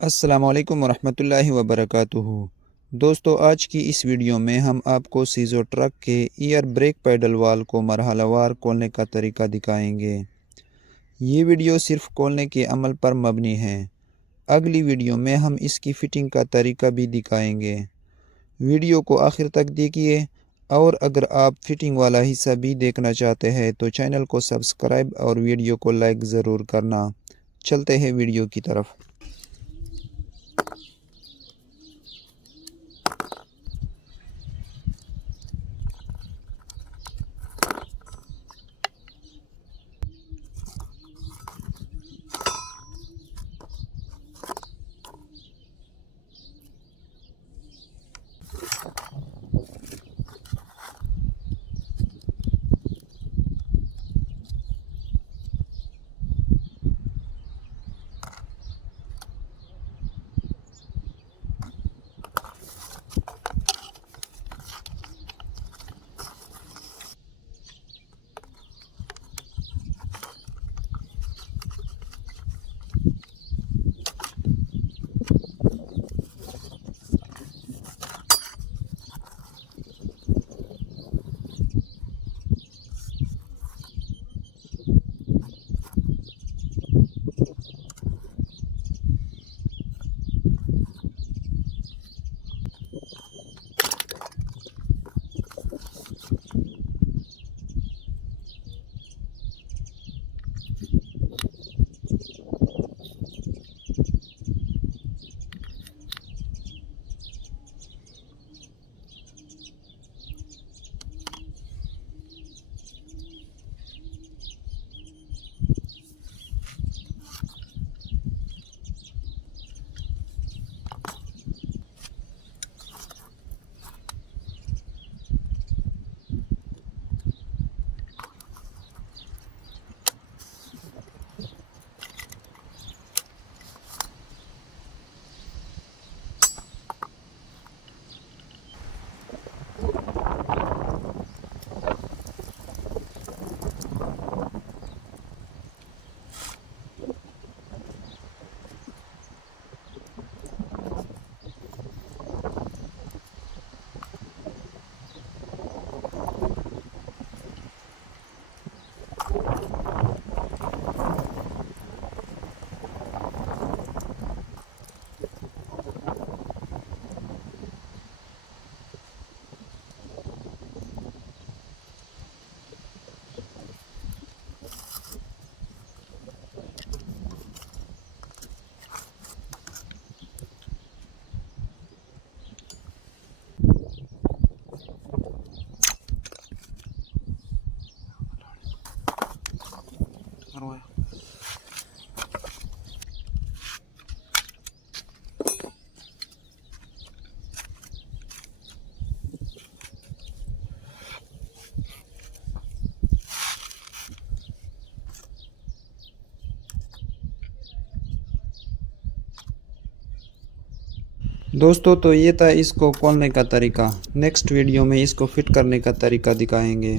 अस्सलामुअलैकुम वरहमतुल्लाहि वबरकातुहू। दोस्तों, आज की इस वीडियो में हम आपको सीजो ट्रक के ईयर ब्रेक पैडल वाल को मरहलावार खोलने का तरीका दिखाएंगे। ये वीडियो सिर्फ खोलने के अमल पर मबनी है। अगली वीडियो में हम इसकी फ़िटिंग का तरीका भी दिखाएंगे। वीडियो को आखिर तक देखिए, और अगर आप फिटिंग वाला हिस्सा भी देखना चाहते हैं तो चैनल को सब्सक्राइब और वीडियो को लाइक ज़रूर करना। चलते हैं वीडियो की तरफ। दोस्तों, तो ये था इसको खोलने का तरीका। नेक्स्ट वीडियो में इसको फिट करने का तरीका दिखाएंगे।